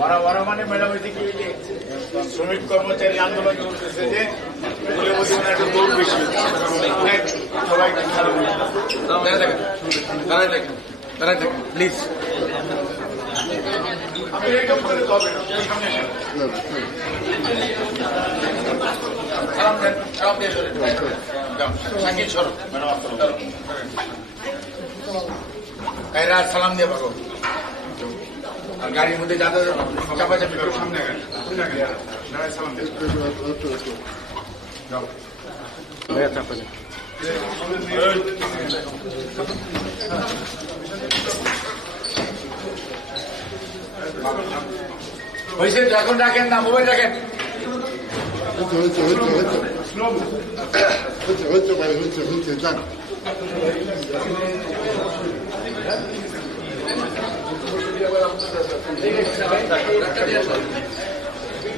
ওরা ওরা মানে ম্যাডাম ওই যে শ্রমিক কর্মচারী আন্দোলন করতেছে যে একটু দৌড় বেশি সবাই প্লিজ এরকম করে সালাম দিয়ে সরে যাও সাকিব সরো ম্যাডাম আসসালাম কায়রা সালাম দিয়ে ভাগো আর গাড়ির মধ্যে যাতে চাপাচাপি করো সামনে হয়েছে এখন রাখেন না মোবাইল রাখেন হচ্ছে হচ্ছে হচ্ছে হচ্ছে হচ্ছে হচ্ছে ভাই হচ্ছে হচ্ছে যান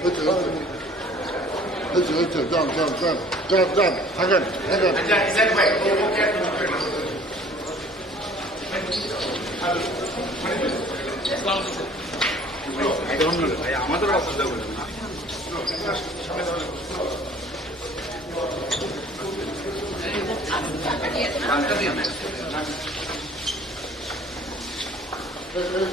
হচ্ছে হচ্ছে হচ্ছে হচ্ছে যান যান যান যান যান থাকেন থাকেন আচ্ছা ইসাক ভাই ও ওকে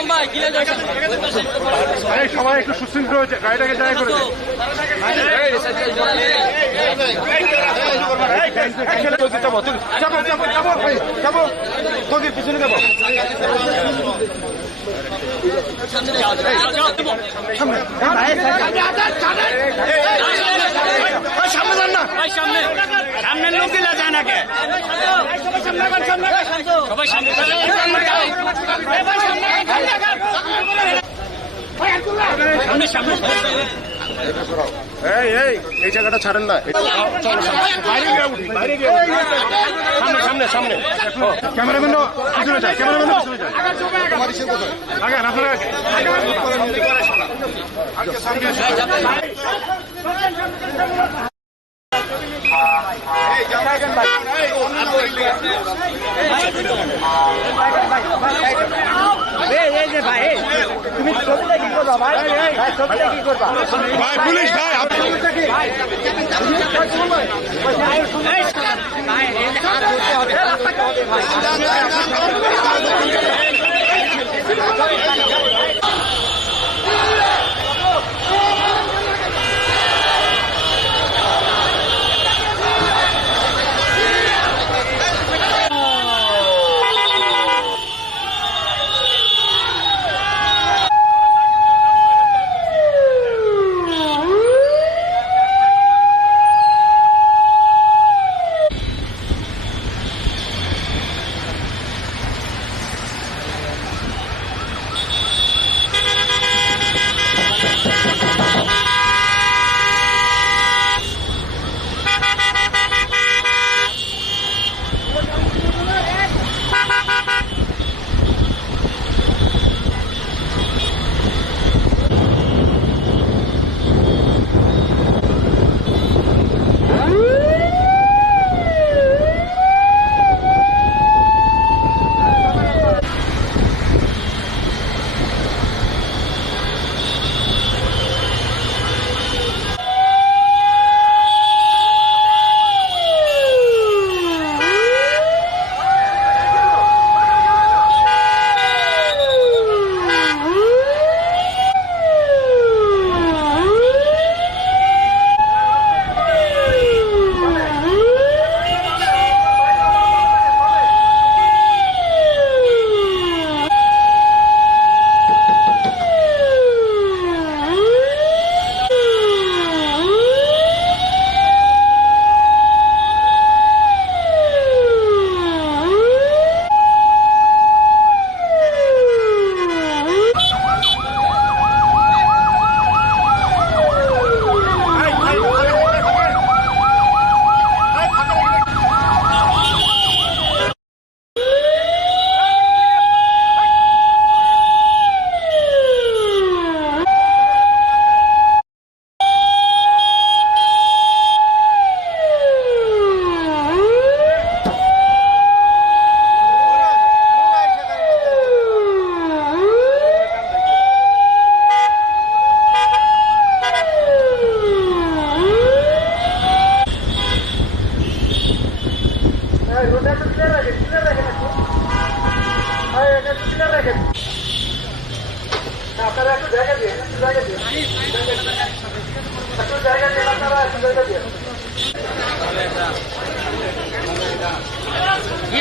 সবাই একটু সুশৃঙ্খল হয়েছে গাড়িটাকে জায়গা করে। তোদের পিছনে যাব। সামনের লোক দিলা যায় না কে সবাই সামনে সামনে সামনে এই, এই, এই জায়গাটা ছাড়েন না সামনে সামনে সামনে ক্যামেরাম্যান পিছনে যায় ক্যামেরাম্যান পিছনে যায় আগে আপনারা তুমি ছবিটা কি করবা ভাই পুলিশ ভাই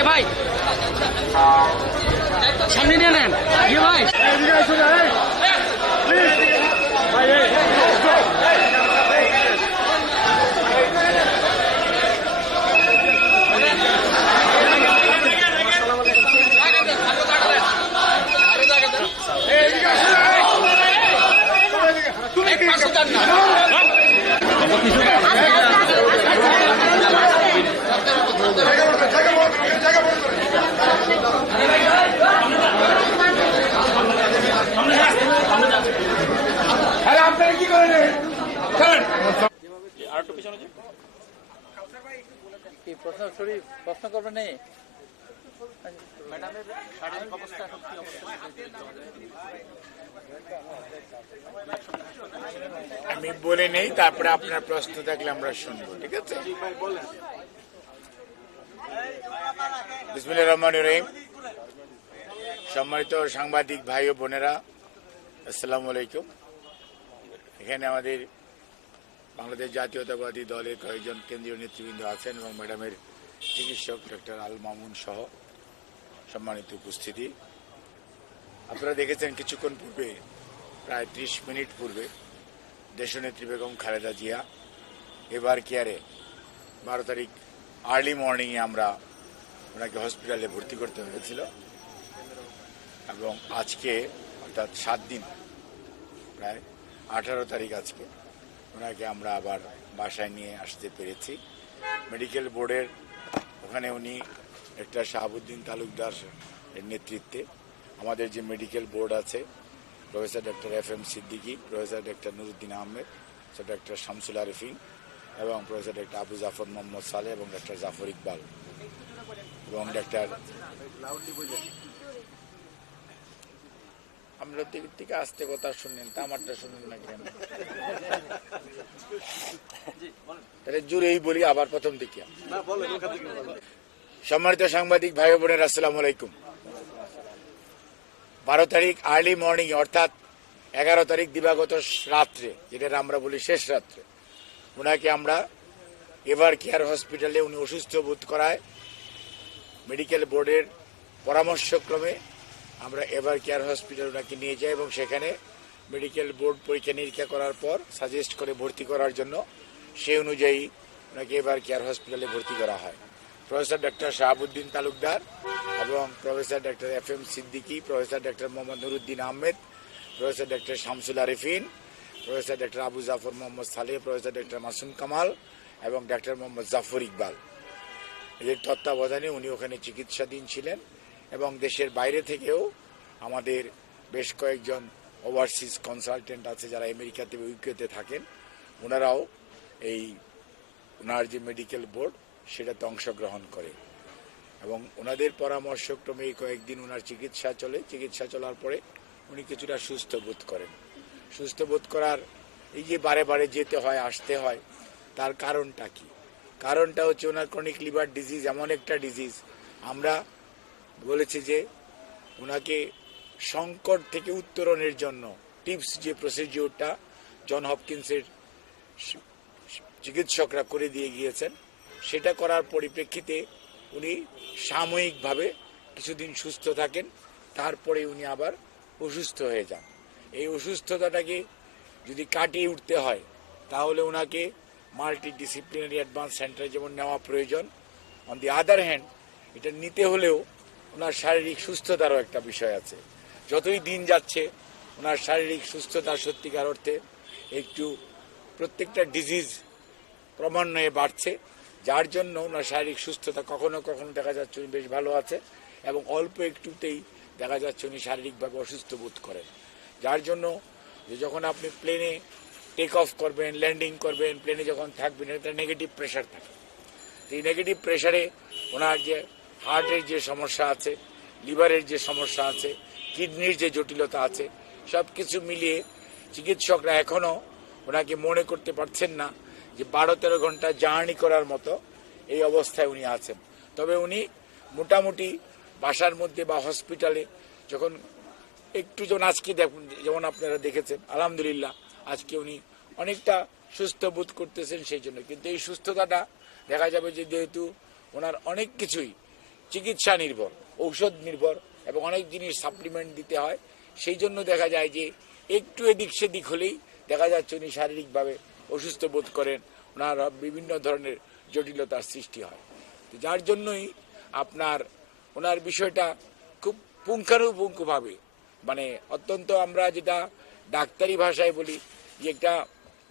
ইয়ে ভাই। সামনে নিয়ে নেন। ইয়ে ভাই। এদিকে আসো না, এই। Please. ভাই, এই, go, go. আরে আপনারা কি করেন এ? ছাড়েন। কি প্রশ্ন শরীফ প্রশ্ন করবে নেই আমি বলে নেই তারপরে আপনার প্রশ্ন থাকলে আমরা শুনব ঠিক আছে? বিসমুল্লাহ রহমান রহিম। সম্মানিত সাংবাদিক ভাই ও বোনেরা আসসালামু আলাইকুম। এখানে আমাদের বাংলাদেশ জাতীয়তাবাদী দলের কয়েকজন কেন্দ্রীয় নেতৃবৃন্দ আছেন এবং ম্যাডামের চিকিৎসক ডক্টর আল মামুন সহ সম্মানিত উপস্থিতি। আপনারা দেখেছেন কিছুক্ষণ পূর্বে, প্রায় ত্রিশ মিনিট পূর্বে, দেশনেত্রী বেগম খালেদা জিয়া এবার কেয়ারে বারো তারিখ আর্লি মর্নিংয়ে আমরা ওনাকে হসপিটালে ভর্তি করতে হয়েছিল এবং আজকে, অর্থাৎ সাত দিন, প্রায় আঠারো তারিখ আজকে ওনাকে আমরা আবার বাসায় নিয়ে আসতে পেরেছি। মেডিকেল বোর্ডের ওখানে উনি একটা শাহাবুদ্দিন তালুকদার এর নেতৃত্বে আমাদের যে মেডিকেল বোর্ড আছে, professor doctor F M Siddiqui, professor doctor Nuruddin Ahmed doctor Shamsul Arefin এবং প্রফেসর ডক্টর আবু জাফর মোহাম্মদ সালে এবং ডক্টর জাফর ইকবাল এবং ডক্টর দিক থেকে আসতে কথা শুনলেন তা আমারটা শুনলেন না কেন? তাহলে জুড়েই বলি আবার প্রথম দিকে। সম্মানিত সাংবাদিক ভাই বোনের আসসালামু আলাইকুম। বারো তারিখ আর্লি মর্নিং অর্থাৎ এগারো তারিখ দিবাগত রাত্রে যেটা আমরা বলি শেষ রাত্রে ওনাকে আমরা এভার কেয়ার হসপিটালে উনি অসুস্থ বোধ করায় মেডিকেল বোর্ডের পরামর্শক্রমে আমরা এভার কেয়ার হসপিটাল ওনাকে নিয়ে যাই এবং সেখানে মেডিকেল বোর্ড পরীক্ষা নিরীক্ষা করার পর সাজেস্ট করে ভর্তি করার জন্য সেই অনুযায়ী ওনাকে এভার কেয়ার হসপিটালে ভর্তি করা হয়। প্রফেসর ডক্টর শাহাবুদ্দিন তালুকদার এবং professor doctor F M Siddiqui, professor doctor Mohammad Nuruddin Ahmed, professor doctor Shamsul Arefin, professor doctor Abu Jafar Mohammad Saleh, professor doctor Masum Kamal এবং ডক্টর মোহাম্মদ জাফর ইকবাল। এদের তত্ত্বাবধানে উনি ওখানে চিকিৎসাধীন ছিলেন। এবং দেশের বাইরে থেকেও আমাদের বেশ কয়েকজন ওভারসিজ কনসালটেন্ট আছে যারা আমেরিকাতে ইউকেতে থাকেন। ওনারাও এই ওনার যে মেডিকেল বোর্ড সেটাতে অংশগ্রহণ করে। এবং ওনাদের পরামর্শক্রমে কয়েকদিন ওনার চিকিৎসা চলে। চিকিৎসা চলার পরে উনি কিছুটা সুস্থ বোধ করেন। সুস্থ বোধ করার এই যে বারে বারে যেতে হয়, আসতে হয়, তার কারণটা কি? কারণটা হচ্ছে ওনার ক্রনিক লিভার ডিজিজ এমন একটা ডিজিজ আমরা বলেছি যে ওনাকে সংকট থেকে উত্তরণের জন্য টিপস যে প্রসিডিওরটা জন হপকিন্সের চিকিৎসকরা করে দিয়ে গিয়েছেন, সেটা করার পরিপ্রেক্ষিতে উনি সাময়িকভাবে কিছুদিন সুস্থ থাকেন, তারপরে উনি আবার অসুস্থ হয়ে যান। এই অসুস্থতাটাকে যদি কাটিয়ে উঠতে হয়, তাহলে ওনাকে মাল্টি ডিসিপ্লিনারি অ্যাডভান্স সেন্টারে যেমন নেওয়া প্রয়োজন অন দি আদার হ্যান্ড এটা নিতে হলেও ওনার শারীরিক সুস্থতারও একটা বিষয় আছে। যতই দিন যাচ্ছে, ওনার শারীরিক সুস্থতা সত্যিকার অর্থে একটু প্রত্যেকটা ডিজিজ ক্রমান্বয়ে বাড়ছে, যার জন্য ওনার শারীরিক সুস্থতা কখনো কখনো দেখা যাচ্ছে উনি বেশ ভালো আছে এবং অল্প একটুতেই দেখা যাচ্ছে উনি শারীরিকভাবে অসুস্থ বোধ করেন। যার জন্য যে যখন আপনি প্লেনে টেক অফ করবেন ল্যান্ডিং করবেন প্লেনে যখন থাকবেন, একটা নেগেটিভ প্রেশার থাকে। এই নেগেটিভ প্রেশারে ওনার যে হার্টের যে সমস্যা আছে, লিভারের যে সমস্যা আছে, কিডনির যে জটিলতা আছে সব কিছু মিলিয়ে চিকিৎসকরা এখনও ওনাকে মনে করতে পারছেন না যে বারো তেরো ঘণ্টা জার্নি করার মতো এই অবস্থায় উনি আছেন। তবে উনি মোটামুটি বাসার মধ্যে বা হসপিটালে যখন একটু যেমন আজকে দেখুন, যেমন আপনারা দেখেছেন, আলহামদুলিল্লাহ আজকে উনি অনেকটা সুস্থ বোধ করতেছেন সেই জন্য। কিন্তু এই সুস্থতাটা দেখা যাবে যে যেহেতু ওনার অনেক কিছুই চিকিৎসা নির্ভর, ঔষধ নির্ভর এবং অনেক জিনিস সাপ্লিমেন্ট দিতে হয়। সেই জন্য দেখা যায় যে একটু এদিক সেদিক হলেই দেখা যাচ্ছে উনি শারীরিকভাবে অসুস্থ বোধ করেন, ওনার বিভিন্ন ধরনের জটিলতার সৃষ্টি হয়। যার জন্যই আপনার, ওনার বিষয়টা খুব পুঙ্খানুপুঙ্খভাবে মানে অত্যন্ত আমরা যেটা ডাক্তারি ভাষায় বলি যে একটা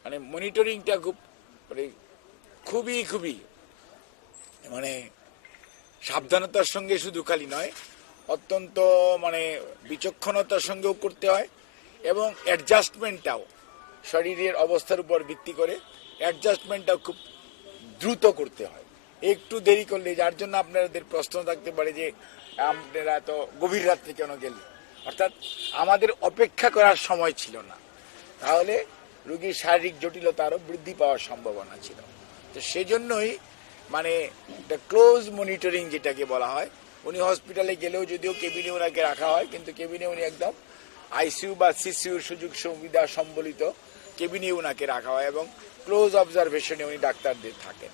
মানে মনিটরিংটা খুব মানে খুবই খুবই মানে সাবধানতার সঙ্গে শুধু খালি নয়, অত্যন্ত মানে বিচক্ষণতার সঙ্গেও করতে হয় এবং অ্যাডজাস্টমেন্টটাও শরীরের অবস্থার উপর ভিত্তি করে অ্যাডজাস্টমেন্টটাও খুব দ্রুত করতে হয়। একটু দেরি করলে, যার জন্য আপনাদের প্রশ্ন থাকতে পারে যে, আপনারা তো গভীর রাত্রে কেন গেলে অর্থাৎ আমাদের অপেক্ষা করার সময় ছিল না। তাহলে রুগীর শারীরিক জটিলতা আরও বৃদ্ধি পাওয়ার সম্ভাবনা ছিল। তো সেজন্যই মানে দ্য ক্লোজ মনিটরিং যেটাকে বলা হয়, উনি হসপিটালে গেলেও যদিও কেবিনে ওনাকে রাখা হয়, কিন্তু কেবিনে উনি একদম আইসিইউ বা সিসিউর সুযোগ সুবিধা সম্বলিত কেবিনে ওনাকে রাখা হয় এবং ক্লোজ অবজারভেশনে উনি ডাক্তারদের থাকেন।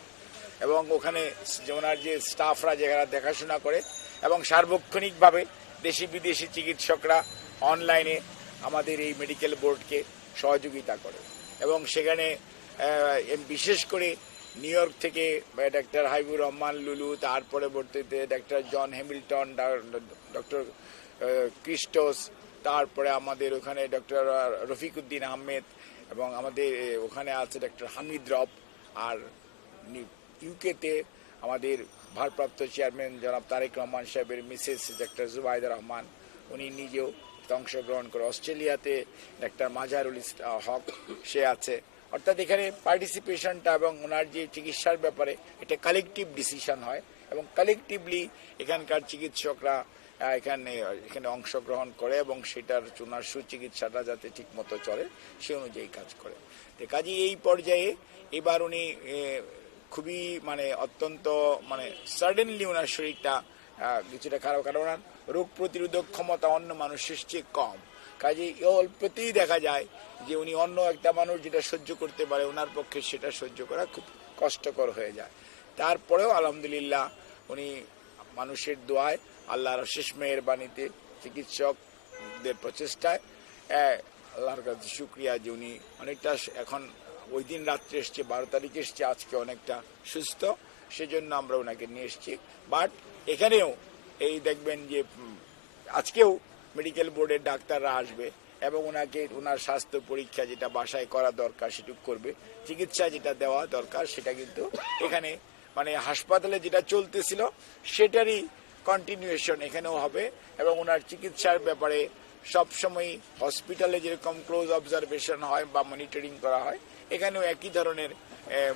এবং ওখানে ওনার যে স্টাফরা যারা দেখাশোনা করে এবং সার্বক্ষণিকভাবে দেশি বিদেশি চিকিৎসকরা অনলাইনে আমাদের এই মেডিকেল বোর্ডকে সহযোগিতা করে। এবং সেখানে বিশেষ করে নিউ ইয়র্ক থেকে ডাক্তার হাইবুর রহমান, লুলু তার পরবর্তীতে doctor John Hamilton doctor Christos তারপরে আমাদের ওখানে ডক্টর রফিকুদ্দিন আহমেদ এবং আমাদের ওখানে আছে ডক্টর হামিদ রব আর ইউকেতে আমাদের ভারপ্রাপ্ত চেয়ারম্যান জনাব তারেক রহমান সাহেবের মিসেস ডাক্তার জুবাইদা রহমান, উনি নিজেও অংশগ্রহণ করে। অস্ট্রেলিয়াতে ডাক্তার মাজারুল হক, সে আছে। অর্থাৎ এখানে পার্টিসিপেশনটা এবং ওনার যে চিকিৎসার ব্যাপারে এটা কালেকটিভ ডিসিশন হয় এবং কালেকটিভলি এখানকার চিকিৎসকরা এখানে এখানে অংশগ্রহণ করে এবং সেটার ওনার সুচিকিৎসাটা যাতে ঠিক মতো চলে, সে অনুযায়ী কাজ করে। তো কাজে, এই পর্যায়ে এবার উনি খুবই মানে অত্যন্ত মানে সাডেনলি ওনার শরীরটা কিছুটা খারাপ, কারণ রোগ প্রতিরোধক ক্ষমতা অন্য মানুষের চেয়ে কম। কাজে অল্পতেই দেখা যায় যে উনি অন্য একটা মানুষ যেটা সহ্য করতে পারে, ওনার পক্ষে সেটা সহ্য করা খুব কষ্টকর হয়ে যায়। তারপরেও আলহামদুলিল্লাহ উনি মানুষের দোয়ায় আল্লাহর শেষ মেয়ের বাণীতে চিকিৎসকদের প্রচেষ্টায় আল্লাহর কাছে শুক্রিয়া যে উনি অনেকটা এখন ওই দিন রাত্রে এসছে, বারো তারিখ এসছে, আজকে অনেকটা সুস্থ, সেজন্য আমরা ওনাকে নিয়ে এসছি। বাট এখানেও এই দেখবেন যে আজকেও মেডিকেল বোর্ডের ডাক্তাররা আসবে এবং ওনাকে, ওনার স্বাস্থ্য পরীক্ষা যেটা বাসায় করা দরকার সেটুকু করবে, চিকিৎসা যেটা দেওয়া দরকার সেটা কিন্তু এখানে মানে হাসপাতালে যেটা চলতেছিল সেটারই কন্টিনিউয়েশন এখানেও হবে এবং ওনার চিকিৎসার ব্যাপারে সবসময় হসপিটালে যেরকম ক্লোজ অবজারভেশন হয় বা মনিটরিং করা হয়, এখানেও একই ধরনের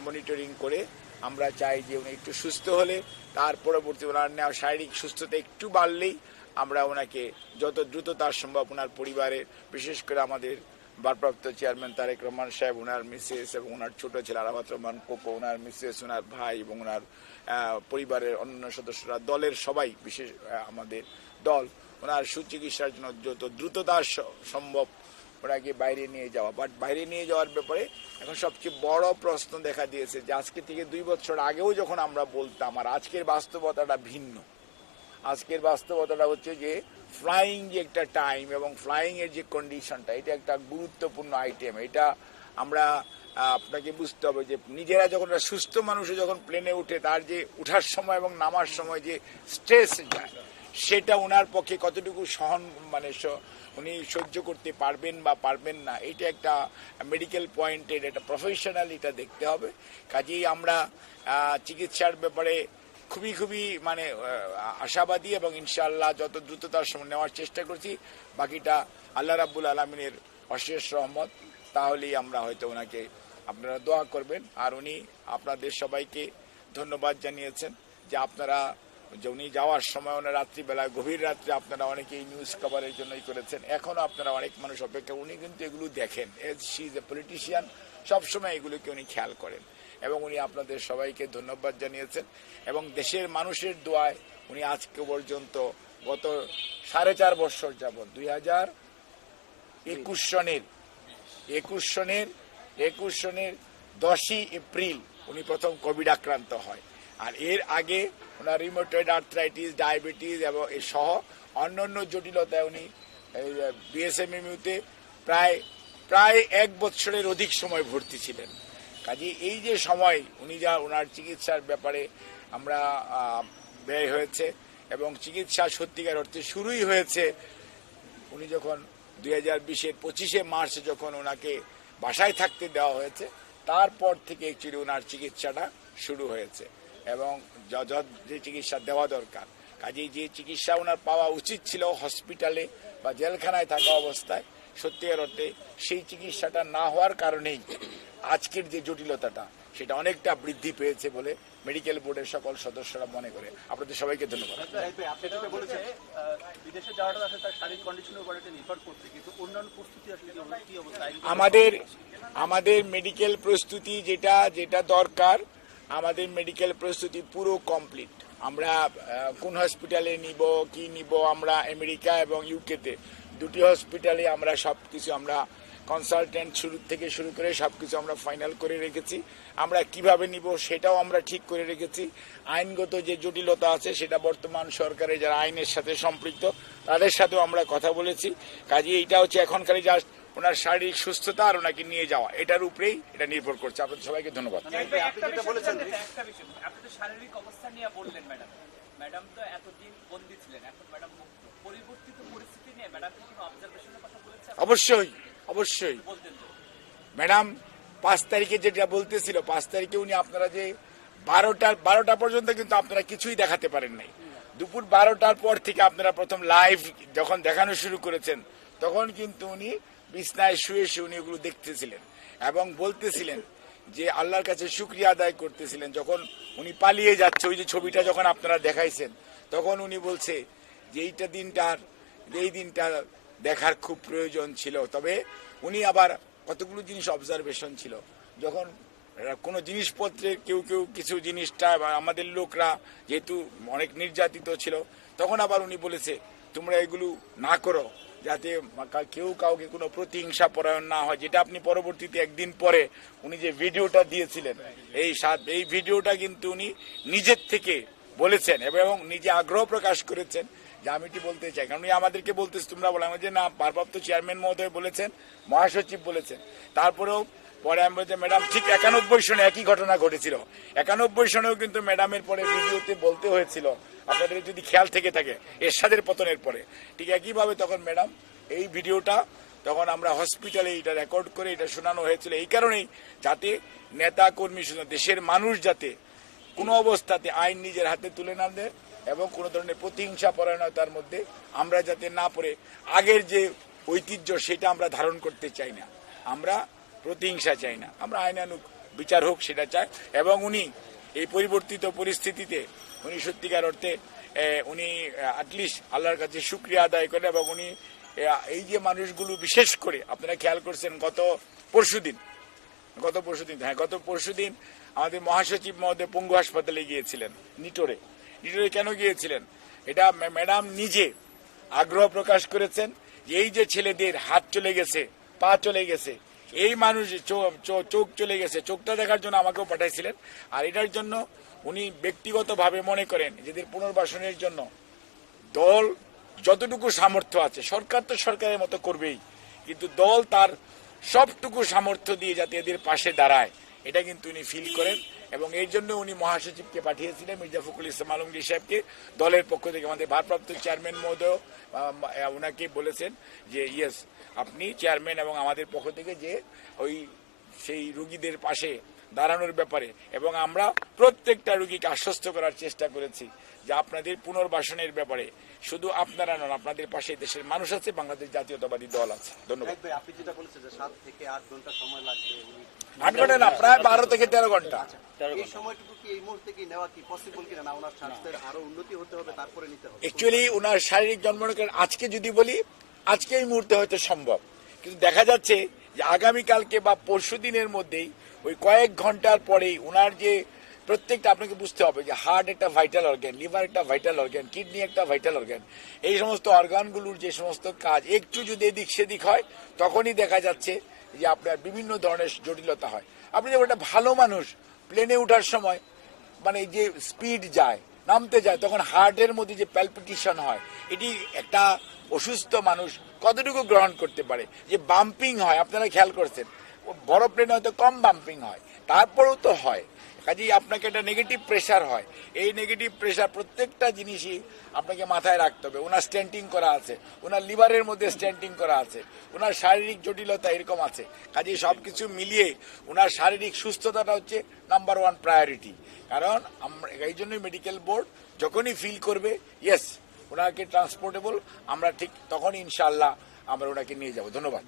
মনিটরিং করে আমরা চাই যে উনি একটু সুস্থ হলে, তার পরবর্তী ওনার নেওয়া শারীরিক সুস্থতা একটু বাড়লেই আমরা ওনাকে যত দ্রুত তার সম্ভব ওনার পরিবারের বিশেষ করে আমাদের ভারপ্রাপ্ত চেয়ারম্যান তারেক রহমান সাহেব, ওনার মিসেস এবং ওনার ছোট ছেলে আরাফাত রহমান কোকো ওনার মিসেস, ওনার ভাই এবং ওনার পরিবারের অন্যান্য সদস্যরা, দলের সবাই বিশেষ আমাদের দল, ওনার সুচিকিৎসার জন্য যত দ্রুততার স- সম্ভব ওনাকে বাইরে নিয়ে যাওয়া। বাট বাইরে নিয়ে যাওয়ার ব্যাপারে এখন সবচেয়ে বড় প্রশ্ন দেখা দিয়েছে যে আজকে থেকে দুই বছর আগেও যখন আমরা বলতাম আর আজকের বাস্তবতাটা ভিন্ন আজকের বাস্তবতাটা হচ্ছে যে ফ্লাইং যে একটা টাইম এবং ফ্লাইং এর যে কন্ডিশনটা এটা একটা গুরুত্বপূর্ণ আইটেম এটা আমরা আপনাকে বুঝতে হবে যে নিজেরা যখন সুস্থ মানুষে যখন প্লেনে উঠে, তার যে উঠার সময় এবং নামার সময় যে স্ট্রেস যায় সেটা ওনার পক্ষে কতটুকু সহন মানে উনি সহ্য করতে পারবেন বা পারবেন না, এটা একটা মেডিকেল পয়েন্টের একটা প্রফেশনাল এটা দেখতে হবে। কাজেই আমরা চিকিৎসার ব্যাপারে খুবই খুবই মানে আশাবাদী এবং ইনশাআল্লাহ যত দ্রুততার সময় নেওয়ার চেষ্টা করছি। বাকিটা আল্লাহ রাব্বুল আলমিনের অশেষ রহমত। তাহলেই আমরা হয়তো ওনাকে আপনারা দোয়া করবেন। আর উনি আপনাদের সবাইকে ধন্যবাদ জানিয়েছেন যে আপনারা যে উনি যাওয়ার সময় ওনার রাত্রিবেলায়, গভীর রাত্রে আপনারা অনেকেই নিউজ কভারের জন্যই করেছেন। এখনও আপনারা অনেক মানুষ অপেক্ষা, উনি কিন্তু এগুলো দেখেন। As she is a politician সবসময় এগুলোকে উনি খেয়াল করেন। এবং উনি আপনাদের সবাইকে ধন্যবাদ জানিয়েছেন। এবং দেশের মানুষের দোয়ায় উনি আজকে পর্যন্ত গত সাড়ে চার বছর যাবৎ, দুই হাজার একুশ সনের একুশ সনের একুশ সনের দশই এপ্রিল উনি প্রথম কোভিড আক্রান্ত হয়। আর এর আগে ওনার রিমোটয়েড আর্থ্রাইটিস ডায়াবেটিস এবং সহ অন্যান্য জটিলতায় উনি বিএসএমএমইউতে প্রায় প্রায় এক বছরের অধিক সময় ভর্তি ছিলেন। কাজে এই যে সময় উনি যা ওনার চিকিৎসার ব্যাপারে আমরা ব্যয় হয়েছে এবং চিকিৎসা সত্যিকার অর্থে শুরুই হয়েছে, উনি যখন দুই হাজার বিশের পঁচিশে মার্চ যখন ওনাকে বাসায় থাকতে দেওয়া হয়েছে, তারপর থেকে অ্যাকচুয়ালি ওনার চিকিৎসাটা শুরু হয়েছে এবং যে চিকিৎসা দেওয়া দরকার কাজেই যে চিকিৎসা ওনার পাওয়া উচিত ছিল হসপিটালে বা জেলখানায় থাকা অবস্থায়, সত্যিকার অর্থে সেই চিকিৎসাটা না হওয়ার কারণেই আজকের যে জটিলতাটা সেটা অনেকটা বৃদ্ধি পেয়েছে বলে মেডিকেল বোর্ডের সকল সদস্যরা মনে করে। আপনাদের সবাইকে ধন্যবাদ। আইন- আমাদের আমাদের মেডিকেল প্রস্তুতি যেটা যেটা দরকার আমাদের মেডিকেল প্রস্তুতি পুরো কমপ্লিট আমরা কোন হসপিটালে নিব কি নিব আমরা আমেরিকা এবং ইউকেতে দুটি হসপিটালে আমরা সব কিছু আমরা কনসালটেন্ট শুরু থেকে শুরু করে সব কিছু আমরা ফাইনাল করে রেখেছি। আমরা কীভাবে নিব সেটাও আমরা ঠিক করে রেখেছি। আইনগত যে জটিলতা আছে সেটা বর্তমান সরকারের যারা আইনের সাথে সম্পৃক্ত তাদের সাথেও আমরা কথা বলেছি। কাজে এইটা হচ্ছে এখনকার জাস্ট ওনার শারীরিক সুস্থতা আর ওনাকে নিয়ে যাওয়া। এটার উপরেই এটা নির্ভর করছে। আপনাদের সবাইকে ধন্যবাদ। আপনি যেটা বলেছেন একটা বিষয় আপনি তো শারীরিক অবস্থা নিয়ে বললেন ম্যাডাম। ম্যাডাম তো এতদিন বন্দি ছিলেন এখন ম্যাডাম পরিবর্তিত পরিস্থিতি নিয়ে ম্যাডাম অবজারভেশনের কথা বলেছেন? অবশ্যই। অবশ্যই। ম্যাডাম, পাঁচ তারিখে যেটা বলতেছিল, পাঁচ তারিখে উনি আপনারা যে বারোটার বারোটা পর্যন্ত কিন্তু আপনারা কিছুই দেখাতে পারেন নাই। দুপুর বারোটার পর থেকে আপনারা প্রথম লাইভ যখন দেখানো শুরু করেছেন, তখন কিন্তু উনি বিছনায় শুয়ে শুয়ে উনি ওগুলো দেখতেছিলেন এবং বলতেছিলেন যে আল্লাহর কাছে শুক্রিয়া আদায় করতেছিলেন। যখন উনি পালিয়ে যাচ্ছে, ওই যে ছবিটা যখন আপনারা দেখাইছেন, তখন উনি বলছে যে এইটা দিনটার এই দিনটা দেখার খুব প্রয়োজন ছিল। তবে উনি আবার কতগুলো জিনিস অবজারভেশন ছিল। যখন কোনো জিনিসপত্রের কেউ কেউ কিছু জিনিসটা আমাদের লোকরা যেহেতু অনেক নির্যাতিত ছিল, তখন আবার উনি বলেছে, তোমরা এগুলো না করো, যাতে কেউ কাউকে কোনো প্রতিহিংসা পরায়ণ না হয়। যেটা আপনি পরবর্তীতে একদিন পরে উনি যে ভিডিওটা দিয়েছিলেন, এই সাত, এই ভিডিওটা কিন্তু উনি নিজের থেকে বলেছেন এবং নিজে আগ্রহ প্রকাশ করেছেন যে আমি এটি বলতে চাই? কারণ আমাদেরকে বলতেছে, তোমরা বলে যে না, ভারপ্রাপ্ত চেয়ারম্যান মহোদয় বলেছেন, মহাসচিব বলেছেন। তারপরেও পরে আমি বলছি ম্যাডাম, ঠিক একানব্বই সনে একই ঘটনা ঘটেছিল। একানব্বই সনেও কিন্তু ম্যাডামের পরে ভিডিওতে বলতে হয়েছিল, আপনাদের যদি খেয়াল থেকে থাকে, এরশাদের পতনের পরে। ঠিক একইভাবে তখন ম্যাডাম, এই ভিডিওটা তখন আমরা হসপিটালে এটা রেকর্ড করে এটা শোনানো হয়েছিল। এই কারণেই যাতে নেতা কর্মী দেশের মানুষ যাতে কোনো অবস্থাতে আইন নিজের হাতে তুলে না দেয় এবং কোনো ধরনের প্রতিহিংসা পরায়ণতার মধ্যে আমরা যাতে না পড়ে, আগের যে ঐতিহ্য সেটা আমরা ধারণ করতে চাই না। আমরা প্রতিহিংসা চাই না। আমরা আইনানুক বিচার হোক সেটা চাই এবং উনি এই পরিবর্তিত পরিস্থিতিতে, উনি সত্যিকার অর্থে উনি অ্যাটলিস্ট আল্লাহর কাছে শুক্রিয়া আদায় করেন এবং উনি এই যে মানুষগুলো বিশেষ করে, আপনারা খেয়াল করছেন গত পরশুদিন গত পরশুদিন হ্যাঁ গত পরশুদিন আমাদের মহাসচিব মহোদয় পঙ্গু হাসপাতালে গিয়েছিলেন, নিটোরে। নিটোরে কেন গিয়েছিলেন? এটা ম্যাডাম নিজে আগ্রহ প্রকাশ করেছেন এই যে ছেলেদের হাত চলে গেছে, পা চলে গেছে, এই মানুষ চোখ চলে গেছে, চোখটা দেখার জন্য আমাকেও পাঠাইছিলেন। আর এটার জন্য উনি ব্যক্তিগতভাবে মনে করেন যেদের পুনর্বাসনের জন্য দল যতটুকু সামর্থ্য আছে, সরকার তো সরকারের মতো করবেই, কিন্তু দল তার সবটুকু সামর্থ্য দিয়ে যাতে এদের পাশে দাঁড়ায়, এটা কিন্তু উনি ফিল করেন। এবং এই জন্য উনি মহাসচিবকে পাঠিয়েছিলেন, মির্জা ফখরুল ইসলাম আলমগীর সাহেবকে। দলের পক্ষ থেকে আমাদের ভারপ্রাপ্ত চেয়ারম্যান মহোদয় ওনাকে বলেছেন যে, ইয়েস, আপনি চেয়ারম্যান এবং আমাদের পক্ষ থেকে যে ওই সেই রুগীদের পাশে দাঁড়ানোর ব্যাপারে এবং আমরা প্রত্যেকটা রুগীকে আশ্বস্ত করার চেষ্টা করেছি যে আপনাদের পুনর্বাসনের ব্যাপারে শুধু আপনারা নন আপনাদের পাশে দেশের মানুষ আছে বাংলাদেশ জাতীয়তাবাদী দল আছে। ধন্যবাদ। আপনি যেটা বলেছেন যে সাত থেকে আট ঘণ্টা সময় লাগবে আট ঘণ্টা না প্রায় বারো থেকে তেরো ঘণ্টা। এই সময়টুকু কি এই মুহূর্তে কি নেওয়া কি পসিবল কিনা না ওনার স্বাস্থ্যের আরও উন্নতি হতে হবে তারপরে নিতে হবে। অ্যাকচুয়ালি ওনার শারীরিক জন্মরক্ষণ আজকে যদি বলি আজকে এই মুহূর্তে হয়তো সম্ভব। কিন্তু দেখা যাচ্ছে যে আগামীকালকে বা পরশু দিনের মধ্যেই ওই কয়েক ঘণ্টার পরেই ওনার যে প্রত্যেকটা আপনাকে বুঝতে হবে যে হার্ট একটা ভাইটাল অর্গ্যান, লিভার একটা ভাইটাল অর্গ্যান, কিডনি একটা ভাইটাল অর্গ্যান। এই সমস্ত অর্গানগুলোর যে সমস্ত কাজ, একটু যদি এদিক সেদিক হয়, তখনই দেখা যাচ্ছে যে আপনার বিভিন্ন ধরনের জটিলতা হয়। আপনি যেমন একটা ভালো মানুষ প্লেনে ওঠার সময় মানে যে স্পিড যায়, নামতে যায়, তখন হার্টের মধ্যে যে প্যালপিটেশন হয়, এটি একটা অসুস্থ মানুষ কতটুকু গ্রহণ করতে পারে? যে বাম্পিং হয়, আপনারা খেয়াল করছেন, বড় প্লেনে হয়তো কম বাম্পিং হয়, তারপরেও তো হয়। কাজেই আপনাকে একটা নেগেটিভ প্রেশার হয়। এই নেগেটিভ প্রেশার প্রত্যেকটা জিনিসই আপনাকে মাথায় রাখতে হবে। ওনার স্ট্যান্টিং করা আছে, ওনার লিভারের মধ্যে স্ট্যান্টিং করা আছে, ওনার শারীরিক জটিলতা এরকম আছে। কাজেই সব কিছু মিলিয়ে ওনার শারীরিক সুস্থতাটা হচ্ছে নাম্বার ওয়ান প্রায়োরিটি কারণ আমরা, এই জন্যই মেডিকেল বোর্ড যখনই ফিল করবে ইয়েস ওনাকে ট্রান্সপোর্টেবল আমরা ঠিক তখনই ইনশাল্লাহ আমরা ওনাকে নিয়ে যাব। ধন্যবাদ।